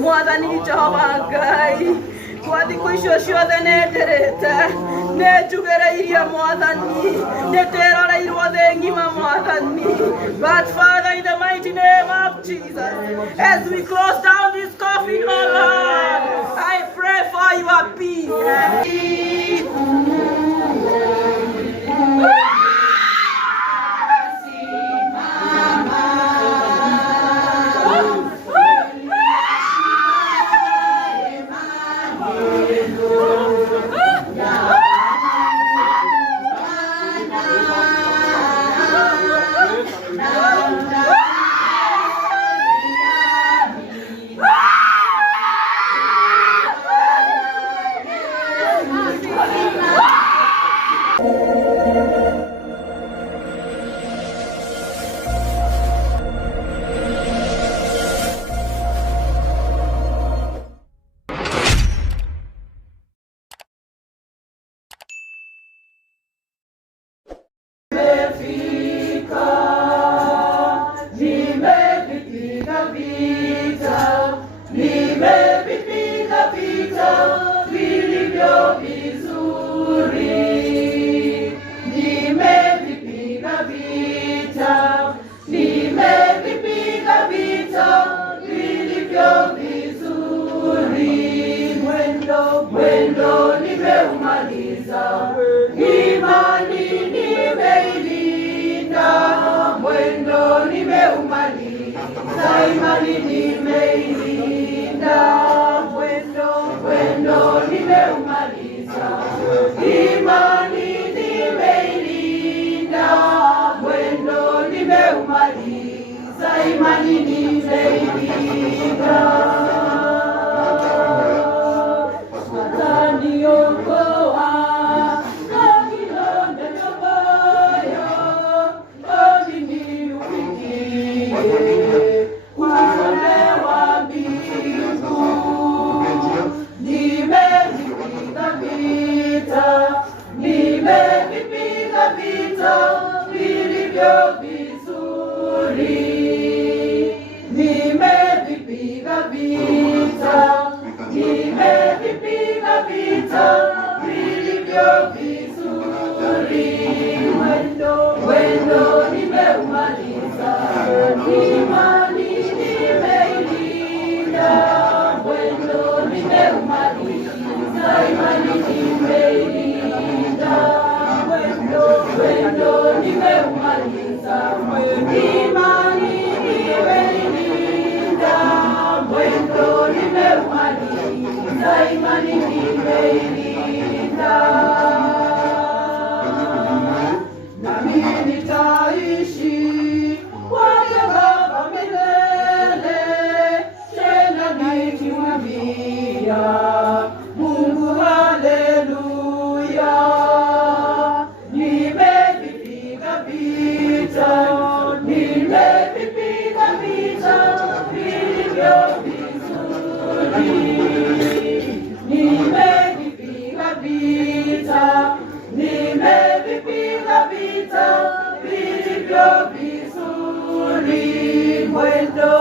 Mwathani Jehova Ngai kwa thikũ icio ciothe nĩndĩrĩte nĩnjugĩrĩirie Mwathani nĩndĩroreirwo thĩ ng'ima Mwathani. But Father, in the mighty name of Jesus, as we close down this coffin, oh Lord, I pray for your peace. Mwendo nimeumaliza, imani nimeilinda. Mwendo nimeumaliza, imani nimeilinda. Mwendo nimeumaliza, imani nimeilinda. Mwendo nimeumaliza, imani nimeilinda. Mwendo nimeumaliza, imani nimeilinda. Mwendo nimeumaliza, imani nimeilinda. Mwendo nimeumaliza, imani nimeilinda. Mwendo nimeumaliza, imani nimeilinda. Nami nitaishi kwake Baba milele, tena nikimwambia Mungu haleluya. Nimevipiga vita vilivyo vizuri. Nimevipiga vita vilivyo vizuri. Mwendo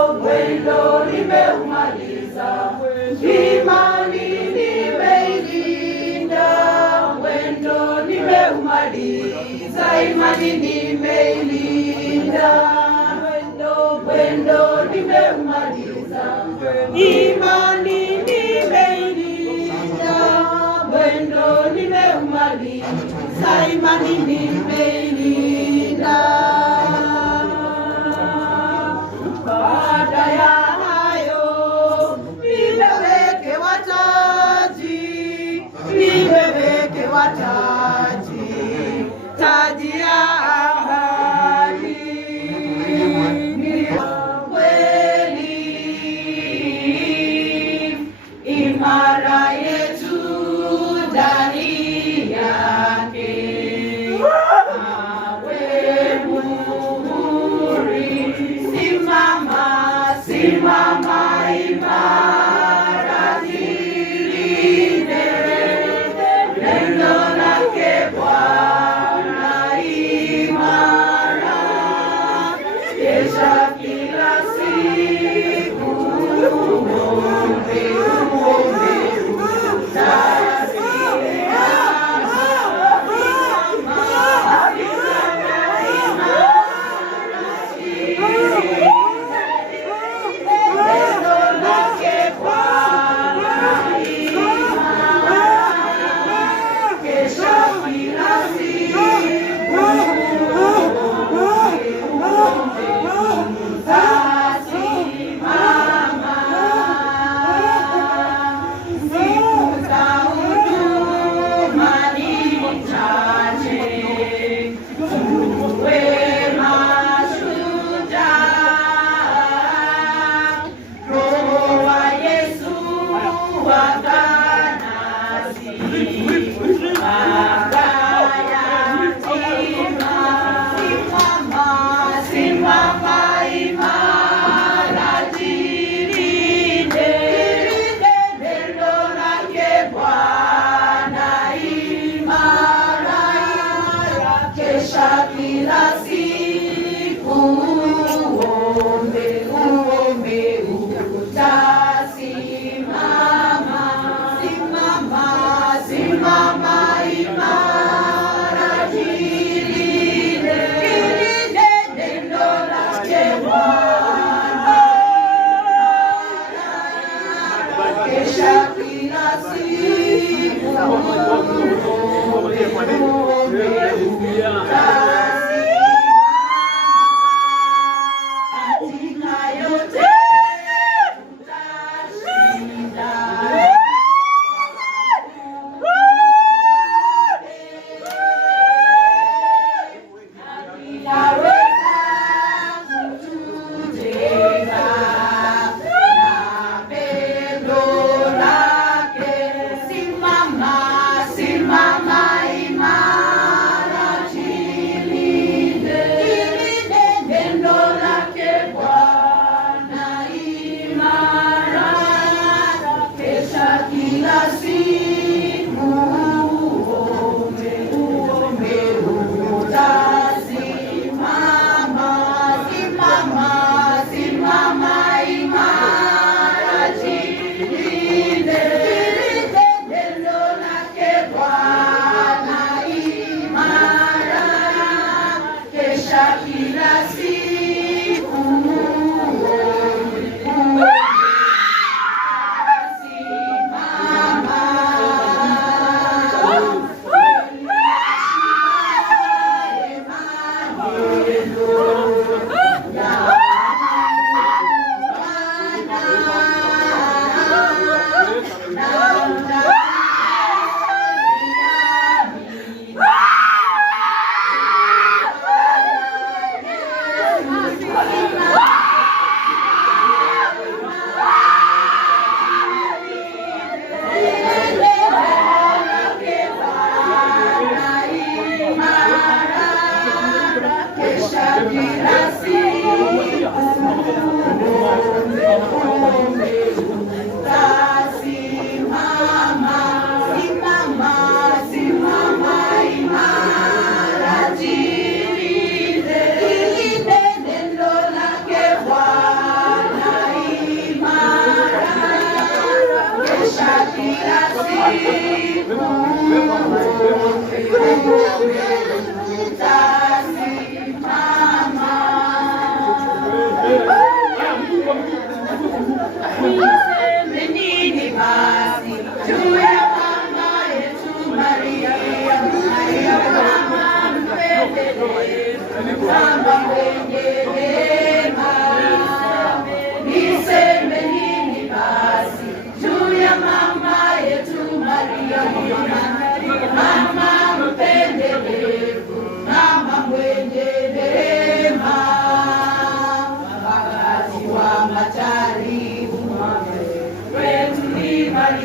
nimeumaliza, imani nimeilinda. Mwendo nimeumaliza, imani nimeilinda. Mwendo nimeumaliza, imani nimeilinda. Mwendo nimeumaliza, imani nimeilinda. Baada ya hayo nimewekewa taji ya amani. Kweli imara yetu ndani yake.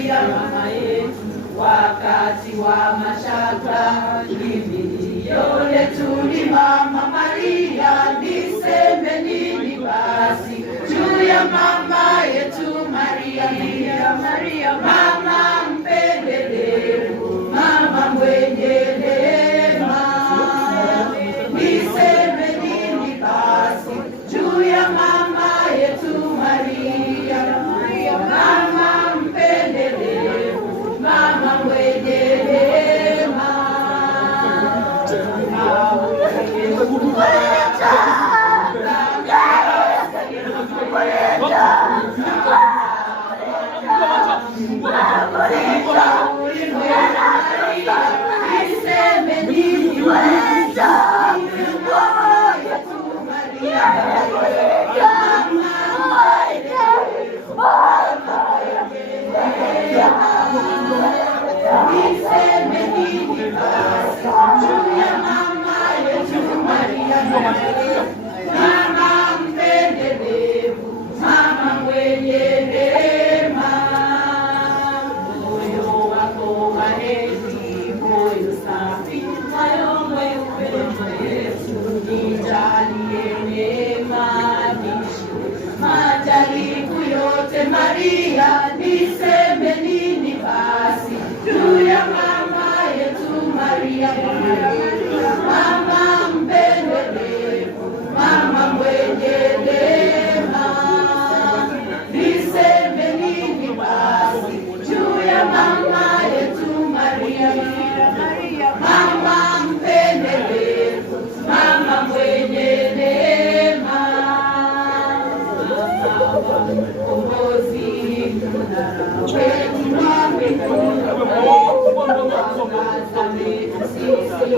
Maria mama yetu, wakati wa mashaka, kimbilio letu ni Mama Maria. Niseme nini basi juu ya mama yetu Maria? Maria mama mpendelevu, mama mwenye neema. Niseme nini basi juu ya mama yetu Maria? Mama mpendelevu, mama mwenye neema. Mama mpendelevu, mama mwenye neema. Moyo wako wa heri, moyo safi, moyo mweupe Yesu, nijalie neema majaribu yote Maria. Niseme nini basi juu ya mama yetu Maria? Mama mpendelevu, mama mwenye neema. Niseme nini basi juu ya mama yetu Maria? Mama mpendelevu, mama mwenye neema. Mkombozi wetu wa mbinguni, sisi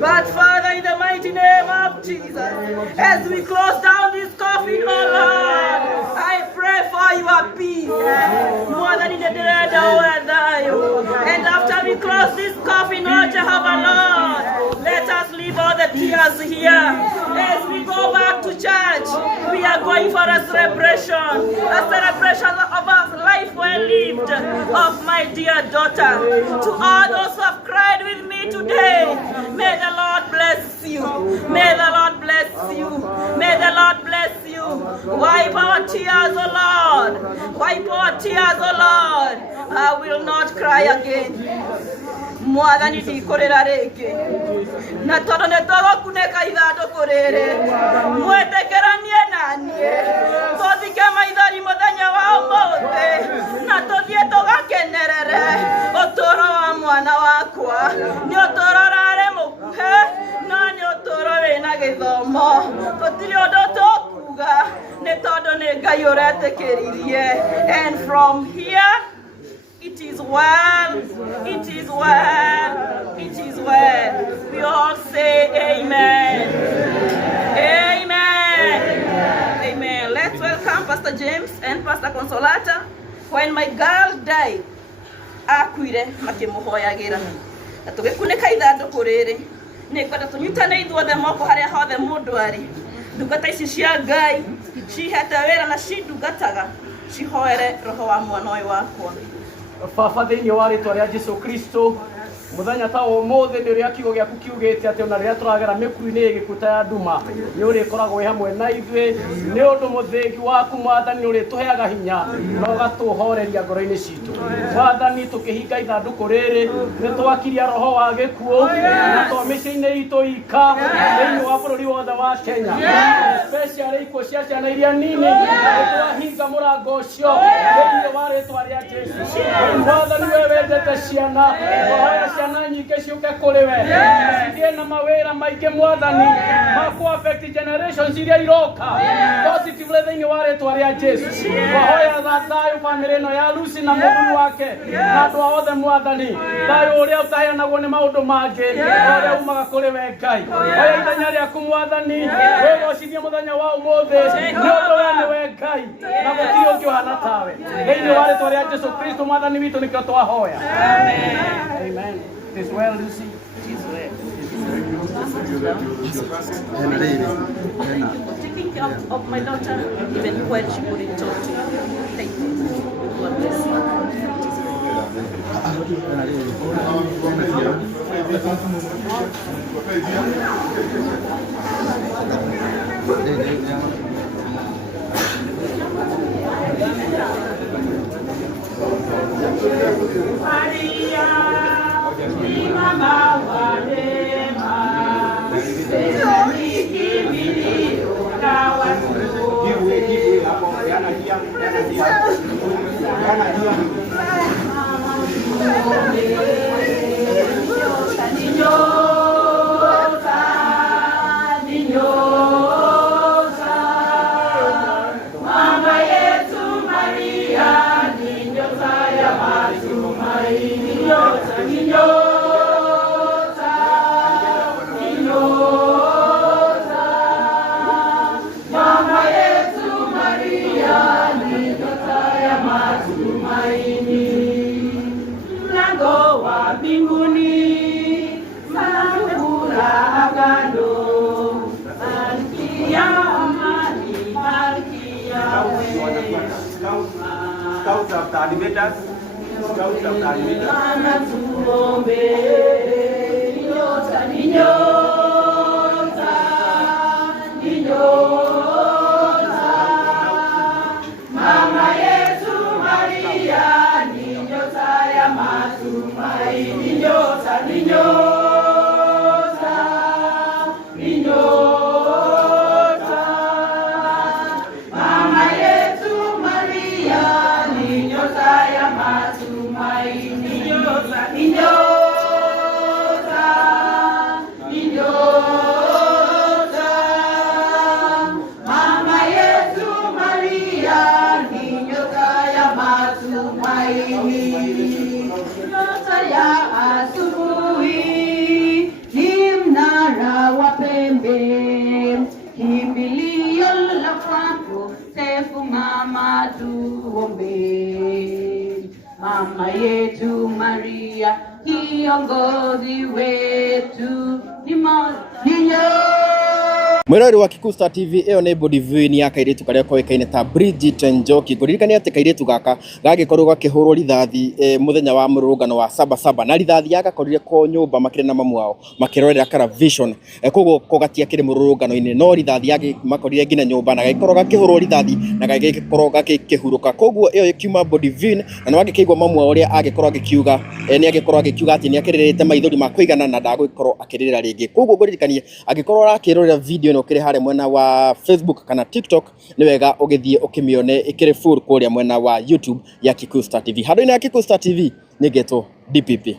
But Father, in the mighty name of Jesus, as we close down this coffin, oh Lord, I pray for your peace more than in the day and after we close this coffin, oh Jehovah Lord, let us leave all the tears here. As we go back to church, we are going for a celebration of a life well lived of my dear daughter. To all those who have cried with me today, may the Lord bless you. May the Lord bless you. May the Lord bless you. Wipe our tears, O Lord. Wipe our tears, O Lord. I will not cry again. Mwathani ndikorera rĩngĩ na tondũ nĩ tũgũkunĩka ithandũkũ rĩrĩ mwĩtĩkĩranie na niĩ tũthike maithori mũthenya wa ũmũthĩ na tũthiĩ tũgakenerere ũtũũro wa mwana wakwa nĩ githomo tutiri undu tukuga ni tondu ni Ngai uretikiririe. And from here it is well, it is well, it is well. We all say amen. Amen. Amen. Let's welcome Pastor James and Pastor Consolata. When my girl died, akuire makimuhoyagira. Na tugikuneka ithanduku riri ni kwenda tunyitane ithuothe moko haria hothe mundu ari. Ndungata ici cia Ngai cihete wira na cindungataga cihoere roho wa mwana uyu wakwa. Baba thiini wa ritwa ria Jesu Kristo muthenya ta umuthi ni ria kiugo giaku kiugite ati ona ria turagera mikuru-ini igikuta ya nduma ni uri koragwo wi hamwe na ithui ni undu muthingi waku Mwathani ni uri tuheaga hinya na ugatuhoreria ngoro-ini citu. Mwathani tukihinga ithanduku riri ni twakiria roho wa gikuo na to mĩciĩ-inĩ itu ika thiini wa bururi wothe wa Kenya, especially ikuo cia ciana iria nini twahinga murango ucio thiini wa ritwa ria Jesu. Mwathani we wendete ciana ciana nyingĩ ciũke kũrĩ we cigĩe na mawĩra maingĩ Mwathani ma affect generations iria iroka positively thĩinĩ wa rĩtwa rĩa Jesu. Twahoya thayũ bamĩrĩ ĩno ya Lucy na mũthuri wake na andũ othe Mwathani, thayũ ũrĩa ũtaheanagwo nĩ maũndũ mangĩ ũrĩa umaga kũrĩ we Ngai. Hoya ithenya rĩaku Mwathani wĩgocithie mũthenya wa ũmũthĩ nĩ ũndũ we nĩwe Ngai na gũtirĩ ũngĩ ũhana tawe. Thĩinĩ wa rĩtwa rĩa Jesu Kristo Mwathani witũ nĩkĩo twahoya. Amen. It is well, Lucy. It is well. Taking care of my daughter even when she wouldn't talk to you. Thank you. God bless Mama wadema, Mama yetu Maria ni nyota ya matumaini, nyota ni nyota. Scouts after animators. Scouts after animators. Nyota, nyota, nyota. Mama yetu Maria ni nyota ya matumaini, nyota, nyota, nyota. Mama yetu Maria ni nyota ya matumaini, nyota, nyota, nyota. Mama yetu Maria ni nyota ya matumaini, nyota ya asubuhi, ni mnara wa pembe, kimbilio la kwako sefu mama tuombe. Mama yetu Maria kiongozi wetu ni Mwirori wa Kikuyu Star TV iyo ni body view ni ya kairitu karia koikaine ta Bridget Njoki. Nguririkania ati kairitu gaka gagikorwo gakihurwo rithathi muthenya wa murugano wa Sabasaba na rithathi yagakorire ko nyumba makire na mamu wao makirorera kara vision koguo kogatia kire murugano-ini no rithathi yake makorire ngina nyumba na gagikorwo gakihurwo rithathi na gagikorwo gakihuruka koguo iyo ikiuma body view na no agikeigwa mamu wao uria agikorwo agikiuga ni agikorwo agikiuga ati ni akiririte maithori makuigana na ndagikorwo akiririra ringi koguo nguririkanie agikorwo akirorera video no kire hare mwena wa Facebook kana TikTok ni wega ugithie ukimione ikire full kuria mwena wa YouTube ya Kikuyu Star TV. Hado ina Kikuyu Star TV ni geto DPP.